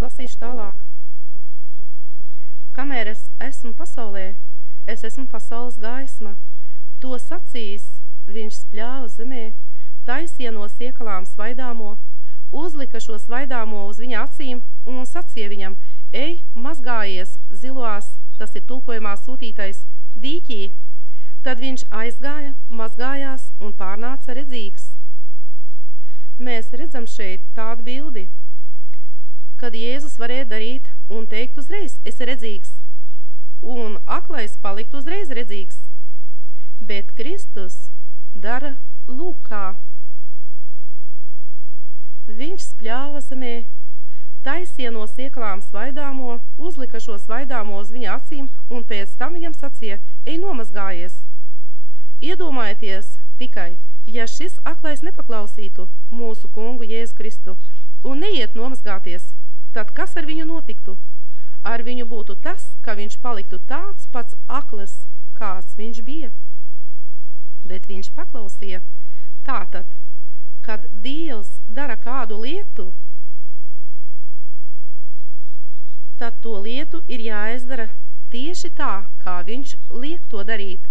Es lasīšu tālāk. Kamēr es esmu pasaulē, es esmu pasaules gaisma. To sacījis, viņš spļāva zemē, taisīja no siekalām svaidāmo, uzlika šo svaidāmo uz viņa acīm un sacīja viņam: ej, mazgājies ziloās, tas ir tulkojumā sūtītais, dīķī. Tad viņš aizgāja, mazgājās un pārnāca redzīgs. Mēs redzam šeit tādu bildi, kad Jēzus varēja darīt un teikt uzreiz: es redzīgs, un aklais palikt uzreiz redzīgs. Bet Kristus dara lūk kā. Viņš spļāva zemē, taisīja no siekalām svaidāmo, uzlika šo svaidāmo uz viņa acīm un pēc tam viņam sacīja: ej, nomazgājies. Iedomājieties tikai, ja šis aklais nepaklausītu mūsu kungu Jēzu Kristu un neiet nomazgāties, tad kas ar viņu notiktu? Ar viņu būtu tas, ka viņš paliktu tāds pats aklis, kāds viņš bija. Bet viņš paklausīja. Tātad, kad Dievs dara kādu lietu, tad to lietu ir jāizdara tieši tā, kā viņš liek to darīt.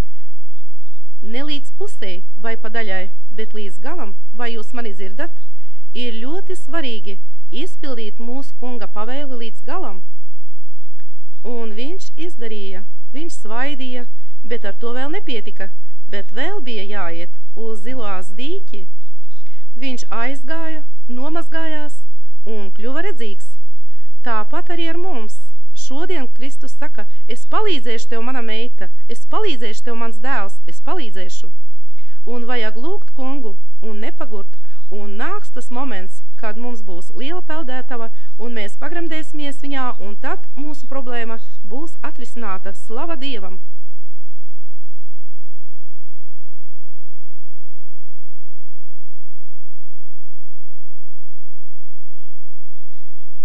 Ne līdz pusē vai pa daļai, bet līdz galam, vai jūs mani dzirdat, ir ļoti svarīgi izpildīt mūsu kunga pavēli līdz galam. Un viņš izdarīja, viņš svaidīja, bet ar to vēl nepietika, bet vēl bija jāiet uz Ziloās dīķi. Viņš aizgāja, nomazgājās un kļuva redzīgs. Tāpat arī ar mums. Šodien Kristus saka: es palīdzēšu tev, mana meita, es palīdzēšu tev, mans dēls, es palīdzēšu. Un vajag lūgt kungu un nepagurt, un nāks tas moments, kad mums būs liela peldētava, un mēs pagremdēsimies viņā, un tad mūsu problēma būs atrisināta. Slava Dievam!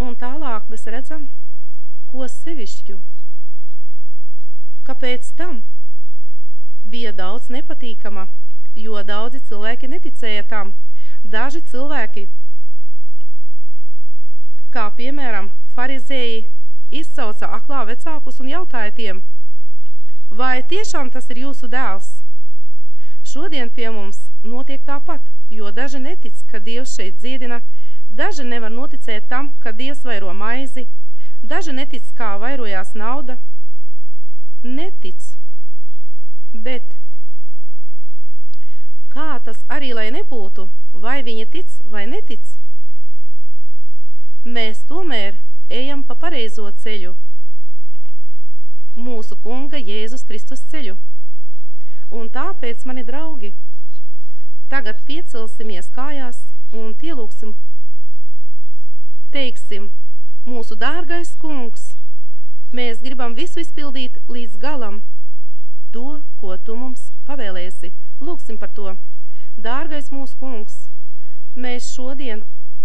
Un tālāk mēs redzam, ko sevišķu, ka pēc tam bija daudz nepatīkama, jo daudzi cilvēki neticēja tam. Daži cilvēki, kā piemēram farizēji, izsauca aklā vecākus un jautāja tiem: vai tiešām tas ir jūsu dēls? Šodien pie mums notiek tāpat, jo daži netic, ka Dievs šeit dziedina, daži nevar noticēt tam, ka Dievs vairo maizi, daži netic, kā vairojās nauda. Netic, bet kā tas arī lai nebūtu, vai viņi tic vai netic, mēs tomēr ejam pa pareizo ceļu, mūsu kunga Jēzus Kristus ceļu. Un tāpēc, mani draugi, tagad piecelsimies kājās un pielūksim, teiksim: mūsu dārgais kungs, mēs gribam visu izpildīt līdz galam, to, ko tu mums pavēlēsi. Lūksim par to. Dārgais mūsu kungs, mēs šodien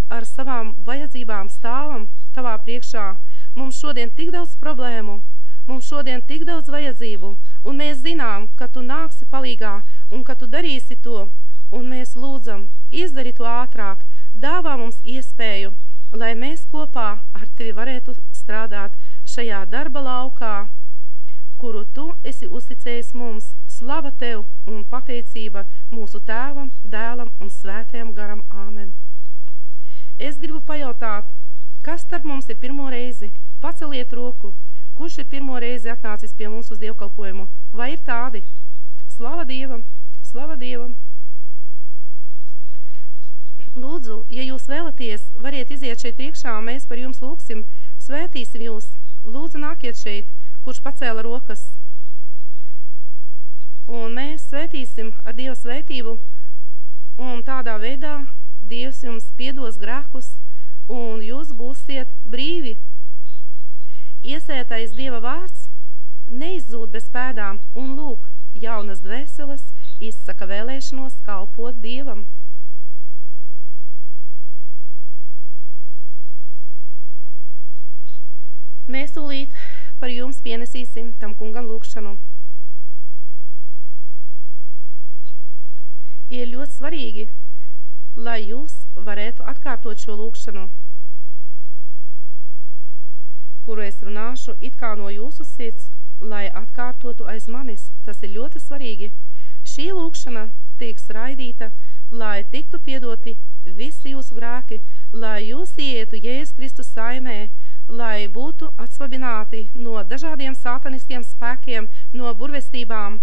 ar savām vajadzībām stāvam tavā priekšā. Mums šodien tik daudz problēmu, mums šodien tik daudz vajadzību, un mēs zinām, ka tu nāksi palīgā un ka tu darīsi to, un mēs lūdzam, izdari to ātrāk, dāvā mums iespēju, lai mēs kopā ar tevi varētu strādāt šajā darba laukā, kuru tu esi uzticējis mums. Slava tev un pateicība mūsu tēvam, dēlam un svētajam garam. Āmen. Es gribu pajautāt, kas starp mums ir pirmo reizi? Paceliet roku. Kurš ir pirmo reizi atnācis pie mums uz dievkalpojumu? Vai ir tādi? Slava Dievam! Slava Dievam! Lūdzu, ja jūs vēlaties, variet iziet šeit priekšā, un mēs par jums lūksim, svētīsim jūs. Lūdzu, nākiet šeit, kurš pacēla rokas. Un mēs svētīsim ar Dieva svētību, un tādā veidā Dievs jums piedos grēkus, un jūs būsiet brīvi. Iesētais Dieva vārds neizzūd bez pēdām, un lūk, jaunas dvēseles izsaka vēlēšanos kalpot Dievam. Mēs tūlīt par jums pienesīsim tam kungam lūkšanu. Ir ļoti svarīgi, lai jūs varētu atkārtot šo lūkšanu. kuru es runāšu it kā no jūsu sirds, lai atkārtotu aiz manis. Tas ir ļoti svarīgi. Šī lūkšana tiks raidīta, lai tiktu piedoti visi jūsu grēki, lai jūs ietu Jēzus Kristus saimē, lai būtu atsvabināti no dažādiem sātaniskiem spēkiem, no burvestībām,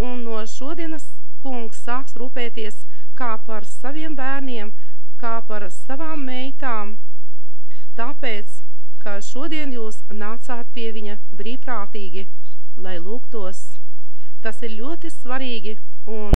un no šodienas kungs sāks rūpēties kā par saviem bērniem, kā par savām meitām, tāpēc, ka šodien jūs nācāt pie viņa brīvprātīgi, lai lūgtos. Tas ir ļoti svarīgi, un